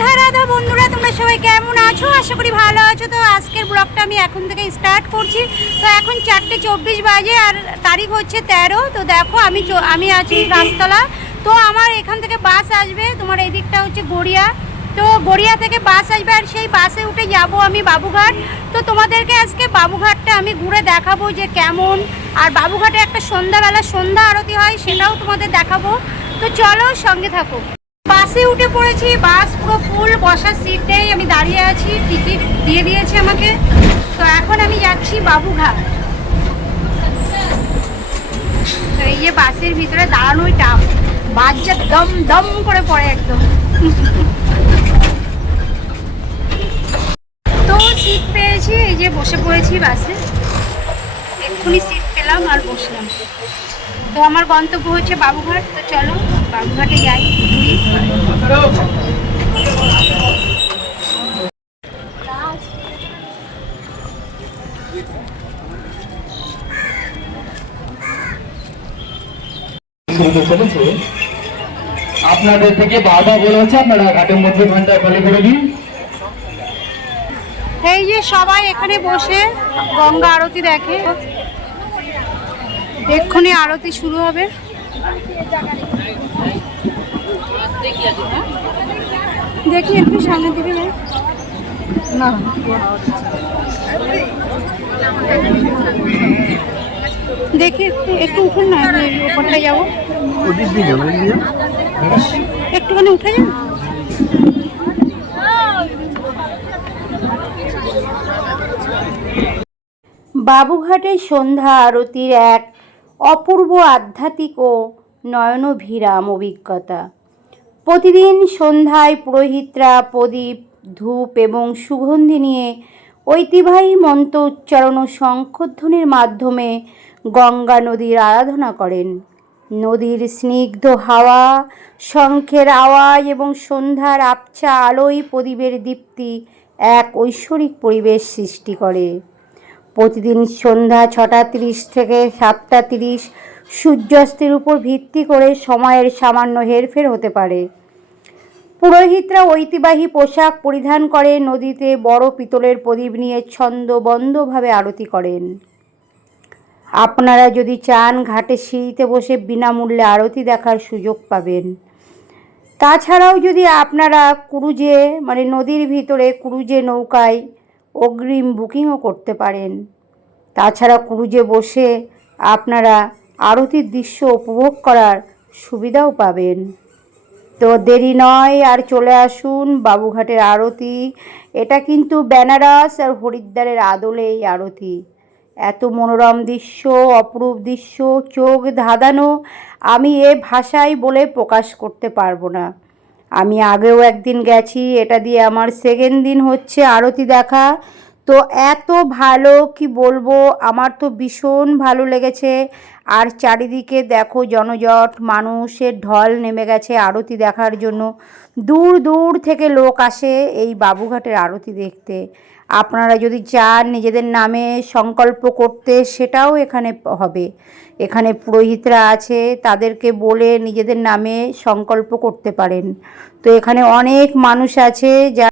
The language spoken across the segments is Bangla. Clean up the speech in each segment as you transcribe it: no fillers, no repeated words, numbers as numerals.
রাধা রাধা বন্ধুরা, তোমরা সবাই কেমন আছো? আশা করি ভালো আছো। তো আজকের ব্লগটা আমি এখন থেকে স্টার্ট করছি। তো এখন 4:24 বাজে আর তারিখ হচ্ছে 13। তো দেখো আমি আছি গাছতলা। তো আমার এখান থেকে বাস আসবে, তোমার এই দিকটা হচ্ছে গড়িয়া। তো গড়িয়া থেকে বাস আসবে আর সেই বাসে উঠে যাব আমি বাবুঘাট। তো তোমাদেরকে আজকে বাবুঘাটটা আমি ঘুরে দেখাবো যে কেমন, আর বাবুঘাটে একটা সন্ধ্যা আরতি হয়, সেটাও তোমাদের দেখাবো। তো চলো সঙ্গে থাকো। বাসে উঠে পড়েছি, বাস পুরো ফুল, বসার সিট নেই, আমি দাঁড়িয়ে আছি, টিকিট দিয়ে দিয়েছে আমাকে। তো এখন আমি যাচ্ছি বাবুঘাট। তো এই যে বাসের ভিতরে দাঁড়ানোই টাফ, বাচ্চা দম দম করে পড়ে একদম। তো সিট পেয়েছি, এই যে বসে পড়েছি বাসে, এক্ষুনি সিট পেলাম আর বসলাম। তো আমার গন্তব্য হচ্ছে বাবুঘাট। তো চলো বাবুঘাটে যাই, ঘুরি। চলেছে আপনাদের থেকে বারবার বলা হচ্ছে আপনারা ঘাটের মধ্যে ঘন্টায় ফলো করে দিন। এই যে সবাই এখানে বসে গঙ্গা আরতি দেখে, এক্ষুনি আরতি শুরু হবে। দেখি একটু সামনের দিকে না, দেখি একটু উঠুন না, ওপরটা যাবো, একটুখানি উঠে যান। বাবুঘাটের সন্ধ্যা আরতির এক অপূর্ব আধ্যাত্মিক ও নয়নভিরাম অভিজ্ঞতা। প্রতিদিন সন্ধ্যায় পুরোহিতরা প্রদীপ, ধূপ এবং সুগন্ধি নিয়ে ঐতিহ্যবাহী মন্ত্র উচ্চারণ ও শঙ্খধ্বনির মাধ্যমে গঙ্গা নদীর আরাধনা করেন। নদীর স্নিগ্ধ হাওয়া, শঙ্খের আওয়াজ এবং সন্ধ্যার আবছা আলোয় প্রদীপের দীপ্তি এক ঐশ্বরিক পরিবেশ সৃষ্টি করে। প্রতিদিন সন্ধ্যা 6:30 থেকে 7:30 সূর্যাস্তের উপর ভিত্তি করে সময়ের সামান্য হেরফের হতে পারে। পুরোহিতরা ঐতিহ্যবাহী পোশাক পরিধান করে নদীতে বড় পিতলের প্রদীপ নিয়ে ছন্দবদ্ধভাবে আরতি করেন। আপনারা যদি চান ঘাটে সিঁড়িতে বসে বিনামূল্যে আরতি দেখার সুযোগ পাবেন। তাছাড়াও যদি আপনারা ক্রুজে নদীর ভিতরে ক্রুজে নৌকায় অগ্রিম বুকিংও করতে পারেন। তাছাড়া ক্রুজে বসে আপনারা আরতির দৃশ্য উপভোগ করার সুবিধাও পাবেন। তো দেরি নয়, আর চলে আসুন বাবুঘাটের আরতি। এটা কিন্তু বেনারস আর হরিদ্বারের আদলে এই আরতি। এত মনোরম দৃশ্য, অপরূপ দৃশ্য, চোখ ধাঁধানো, আমি এ ভাষায় বলে প্রকাশ করতে পারবো না। আমি আগেও একদিন গেছি, এটা দিয়ে আমার সেকেন্ড দিন হচ্ছে আরতি দেখা। তো এত ভালো কি বলবো, আমার তো ভীষণ ভালো লেগেছে। আর চারিদিকে দেখো জনজট, মানুষের ঢল নেমে গেছে আরতি দেখার জন্য। দূর দূর থেকে লোক আসে এই বাবুঘাটের আরতি দেখতে। আপনারা যদি চান নিজেদের নামে সংকল্প করতে, সেটাও এখানে হবে। এখানে পুরোহিতরা আছে, তাদেরকে বলে নিজেদের নামে সংকল্প করতে পারেন। তো এখানে অনেক মানুষ আছে যা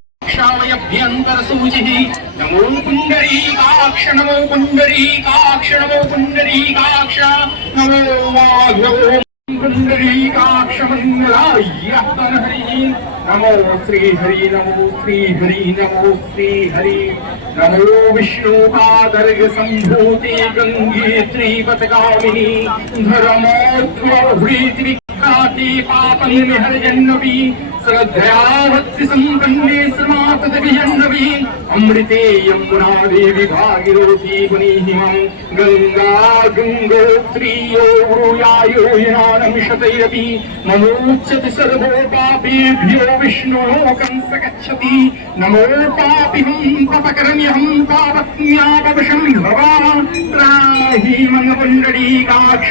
नमो पुंडरीकाक्ष नमो पुंडरीकाक्ष नमो पुंडरीकाक्ष नमो माधव पुंडरीकाक्ष मंगलायतन हरि नमो श्री हरि नमो श्री हरि नमो श्री हरि नमो विष्णुपादर्ग संभूति गंगे त्रिपतगामिनी धर्मोद्भवभृति विख्याति पापं विहर्जन्नपि श्रद्धया भक्ति संपन्ने समापदपि जन्नपि अमृते यमुना देवी भागीरथी पुनीहिमं गंगा गंगोत्री योयायो यानं शतैरपि नमोच्यति सर्वो पापेभ्यो विष्णोः गच्छति नमो पापिहं पापकर्म्यहं पापपुण्यापवशं भवा त्राहि मम पुण्डरीकाक्ष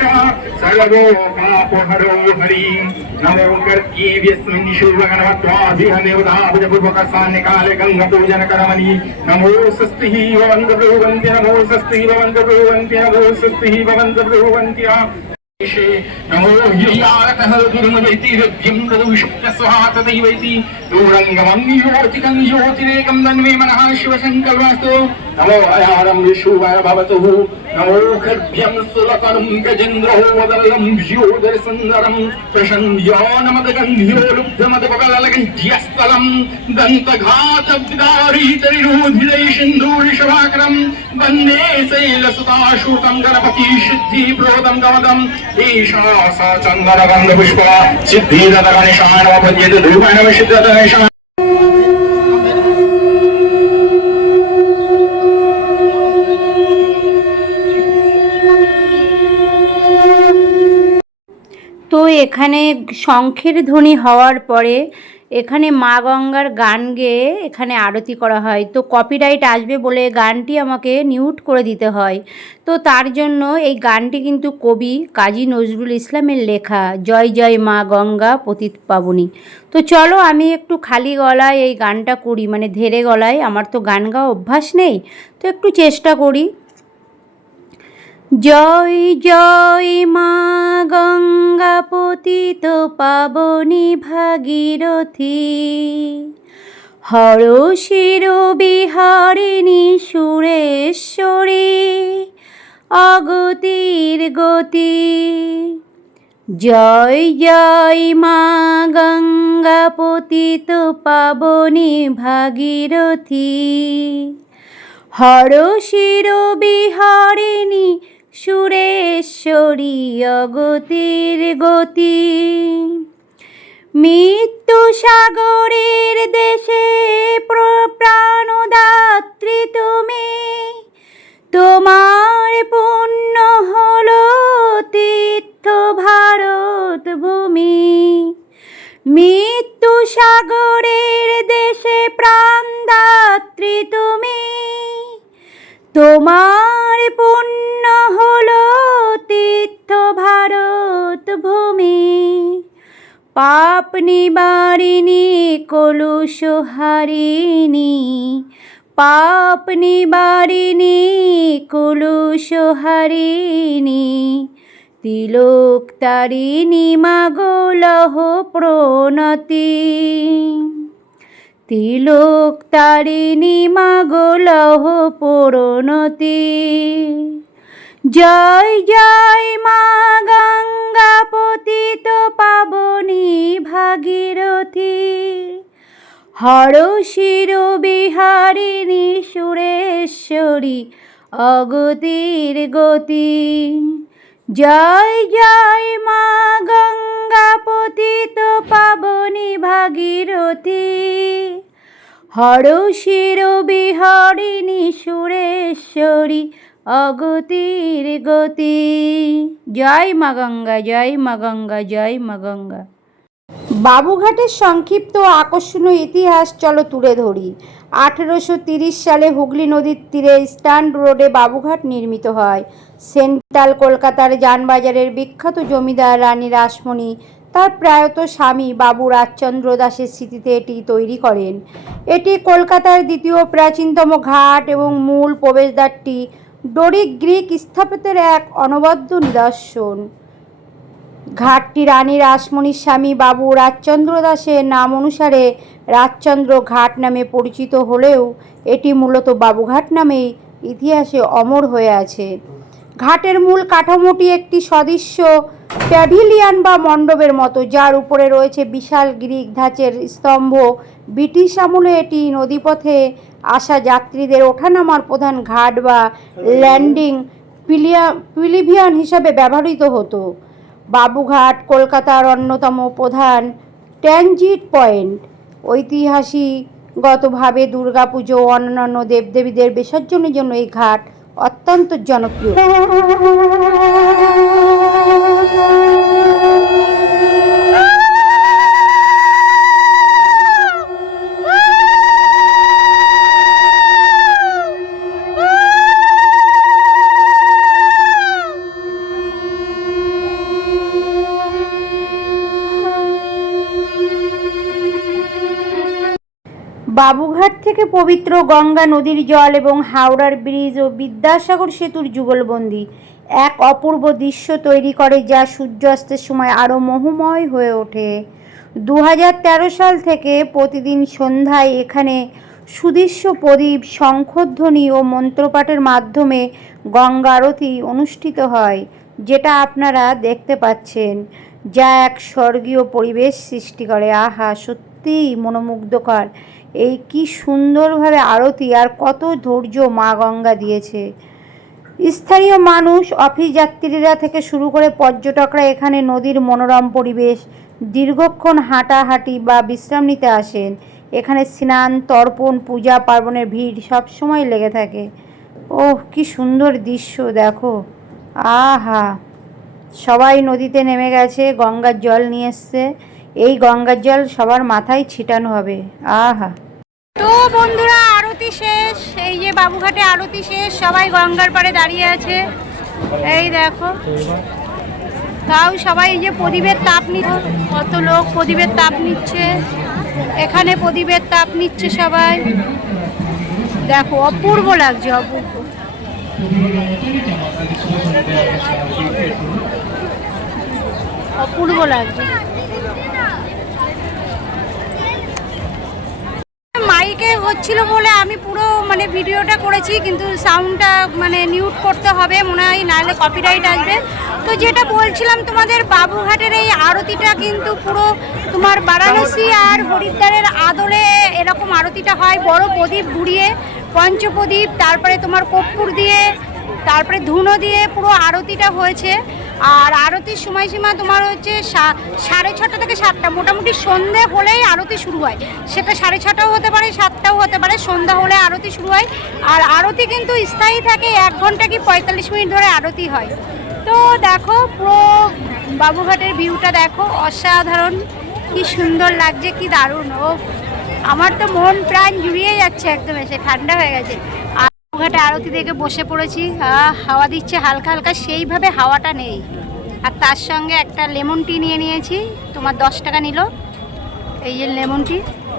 सर्वो पापहरो हरि नमो कर्कीव्यस्मिन् शूलगणवत्वाभिहदेवताभुजपूर्वकसान्निकाले गङ्गापूजन करमणि नमो स्वस्तिः भवन्तु ब्रुवन्त्य नमो स्वस्तिः भवन्तु ब्रुवन्त्य नमो स्वस्तिः भवन्तु ब्रुवन्त्य नमो ययातः दुर्मदैतिरभ्यं ददुषुप्तस्वातदैवैति दूरङ्गमङ्गयोतिकं ज्योतिरेकं तन्मे मनः शिवशङ्करवास्तु नमो अयानं विशुवाय भवतु नमो खर्भ्यं सुलकनं गजेन्द्रो वदलं ज्योतिर्सुन्दरं प्रशन्द्यानमदगन्ध्यो लुब्धमदपकलगन्ध्यस्थलं दन्तघातविदारीतरिरोधिलैषिन्दूरिशवाकरं वन्दे शैलसुताशूतं गणपति सिद्धिप्रोदं गमदम् ईशा सा चन्दनगन्धपुष्प सिद्धिरथगणेशाय नमः भजेत धूपाय नमः सिद्धिरथगणेशाय। তো এখানে শঙ্খের ধ্বনি হওয়ার পরে এখানে মা গঙ্গার গান গেয়ে এখানে আরতি করা হয়। তো কপিরাইট আসবে বলে গানটি আমাকে মিউট করে দিতে হয়। তো তার জন্য এই গানটি কিন্তু কবি কাজী নজরুল ইসলামের লেখা, জয় জয় মা গঙ্গা পতিত পাবনী। তো চলো আমি একটু খালি গলায় এই গানটা করি, মানে ধেরে গলায়, আমার তো গান গাওয়া অভ্যাস নেই, তো একটু চেষ্টা করি। জয় জয় মা গঙ্গা পতিত পাবনী ভাগীরথী, হর শির বিহারিণী সুরেশ্বরী, অগতির গতি। জয় জয় মা গঙ্গা পতিত পাবনী ভাগীরথী, হর শির বিহারিণী সুরেশ্বরী, অগতির গতি। মৃত্যু সাগরের দেশে প্রাণদাত্রী তুমি, তোমার পুণ্য হলো তীর্থ ভারত ভূমি। মৃত্যু সাগরের দেশে প্রাণদাত্রী তুমি, তোমার পুণ্য হলো তীর্থ ভারত ভূমি। পাপ নিবারিণী কলুষ হারিণী, পাপ নিবারিণী কলুষ হারিণী, তিলক তারিণী মাগো লহ প্রণতি। তিলক তারিণী মাগো লহ প্রণতি। জয় জয় মা গঙ্গা পতিত পাবনী ভাগীরথী, হর শির বিহারিণী সুরেশ্বরী, অগতির গতি। জয় জয় মা গঙ্গা পতিত পাবনী ভাগীরথী, হর শির বিহারিণী সুরেশ্বরী, অগতির গতি। জয় মা গঙ্গা, জয় মা গঙ্গা, জয় মা গঙ্গা। বাবুঘাটের সংক্ষিপ্ত আকর্ষণীয় ইতিহাস চলো তুলে ধরি। 1830 সালে হুগলি নদীর তীরে স্ট্যান্ড রোডে বাবুঘাট নির্মিত হয়। সেন্ট্রাল কলকাতার যানবাজারের বিখ্যাত জমিদার রানী রাসমণি তার প্রয়াত স্বামী বাবু রাজচন্দ্র দাসের স্মৃতিতে এটি তৈরি করেন। এটি কলকাতার দ্বিতীয় প্রাচীনতম ঘাট এবং মূল প্রবেশদ্বারটি ডোরিক গ্রিক স্থাপত্যের এক অনবদ্য নিদর্শন। ঘাটটি রানী রাসমণির স্বামী বাবু রাজচন্দ্র দাসের নাম অনুসারে রাজচন্দ্র ঘাট নামে পরিচিত হলেও এটি মূলত বাবুঘাট নামেই ইতিহাসে অমর হয়ে আছে। ঘাটের মূল কাঠামোটি একটি সদৃশ্য প্যাভিলিয়ন বা মণ্ডপের মতো, যার উপরে রয়েছে বিশাল গ্রিক ধাঁচের স্তম্ভ। ব্রিটিশ আমলে এটি নদীপথে আসা যাত্রীদের ওঠানামার প্রধান ঘাট বা ল্যান্ডিং পিলিভিয়ন হিসাবে ব্যবহৃত হতো। বাবুঘাট কলকাতার অন্যতম প্রধান ট্রানজিট পয়েন্ট। ঐতিহাসিকগতভাবে দুর্গাপুজো ও অন্যান্য দেবদেবীদের বিসর্জনের জন্য এই ঘাট অত্যন্ত জনপ্রিয়। বাবুঘাট থেকে পবিত্র গঙ্গা নদীর জল এবং হাওড়ার ব্রিজ ও বিদ্যাসাগর সেতুর যুগলবন্দি এক অপূর্ব দৃশ্য তৈরি করে, যা সূর্যাস্তের সময় আরও মোহময় হয়ে ওঠে। 2013 সাল থেকে প্রতিদিন সন্ধ্যায় এখানে সুদৃশ্য প্রদীপ, শঙ্খধ্বনি ও মন্ত্রপাঠের মাধ্যমে গঙ্গা আরতি অনুষ্ঠিত হয়, যেটা আপনারা দেখতে পাচ্ছেন, যা এক স্বর্গীয় পরিবেশ সৃষ্টি করে। আহা, সত্যিই মনোমুগ্ধকর। এই কি সুন্দরভাবে আরতি আর কত ধৈর্য মা গঙ্গা দিয়েছে। স্থানীয় মানুষ, অফিস যাত্রীরা থেকে শুরু করে পর্যটকরা এখানে নদীর মনোরম পরিবেশ দীর্ঘক্ষণ হাঁটাহাঁটি বা বিশ্রাম নিতে আসেন। এখানে স্নান, তর্পণ, পূজা পার্বণের ভিড় সবসময় লেগে থাকে। ওহ, কি সুন্দর দৃশ্য দেখো। আহা, সবাই নদীতে নেমে গেছে, গঙ্গার জল নিয়ে এসছে। এই গঙ্গার জল সবার মাথায় ছিটানো হবে। আহা। তো বন্ধুরা, আরতি শেষ। এই যে বাবুঘাটে আরতি শেষ, সবাই গঙ্গার পাড়ে দাঁড়িয়ে আছে। এই দেখো, তাও সবাই এই যে প্রদীপের তাপ নিচ্ছে, কত লোক প্রদীপের তাপ নিচ্ছে। এখানে প্রদীপের তাপ নিচ্ছে সবাই। দেখো, অপূর্ব লাগছে, অপূর্ব। অপূর্ব লাগছে। মাইকে হচ্ছিল বলে আমি পুরো ভিডিওটা করেছি, কিন্তু সাউন্ডটা মিউট করতে হবে মনে হয়, নাহলে কপিরাইট আসবে। তো যেটা বলছিলাম তোমাদের, বাবুঘাটের এই আরতিটা কিন্তু পুরো তোমার বারাণসী আর হরিদ্বারের আদলে এরকম আরতিটা হয়। বড় প্রদীপ ঘুরিয়ে, পঞ্চপ্রদীপ, তারপরে তোমার কর্পূর দিয়ে, তারপরে ধুনো দিয়ে পুরো আরতিটা হয়েছে। আর আরতির সময়সীমা তোমার হচ্ছে 6:30 থেকে 7টা, মোটামুটি সন্ধে হলেই আরতি শুরু হয়। সেটা 6:30টাও হতে পারে, 7টাও হতে পারে, সন্ধ্যা হলে আরতি শুরু হয়। আর আরতি কিন্তু স্থায়ী থাকে, 1 ঘন্টা কি 45 মিনিট ধরে আরতি হয়। তো দেখো, পুরো বাবুঘাটের ভিউটা দেখো, অসাধারণ, কি সুন্দর লাগছে, কি দারুণ। ও, আমার তো মন প্রাণ জুড়িয়ে যাচ্ছে একদম, এসে ঠান্ডা হয়ে গেছে। ঘাটে আরতি দেখে বসে পড়েছি। হাওয়া দিচ্ছে হালকা হালকা, সেইভাবে হাওয়াটা নেই। আর তার সঙ্গে একটা লেমন টি নিয়ে নিয়েছি, তোমার 10 টাকা নিল। এই যে লেমন টি,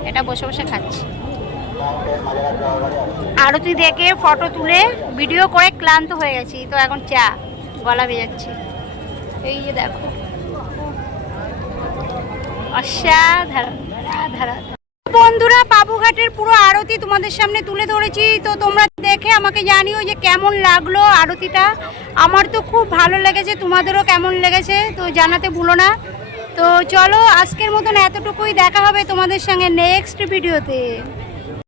এটা বসে বসে খাচ্ছি। আরতি দেখে ফটো তুলে ভিডিও করে ক্লান্ত হয়ে গেছি, তো এখন চা, গলা ভেজাচ্ছি। এই যে দেখো, অসাধারণ অসাধারণ। বন্ধুরা, বাবুঘাটের পুরো আরতি তোমাদের সামনে তুলে ধরেছি। তো তোমরা দেখে আমাকে জানিও যে কেমন লাগলো আরতিটা। আমার তো খুব ভালো লেগেছে, তোমাদেরও কেমন লেগেছে তো জানাতে ভুলো না। তো চলো, আজকের মতন এতটুকুই। দেখা হবে তোমাদের সঙ্গে নেক্সট ভিডিওতে।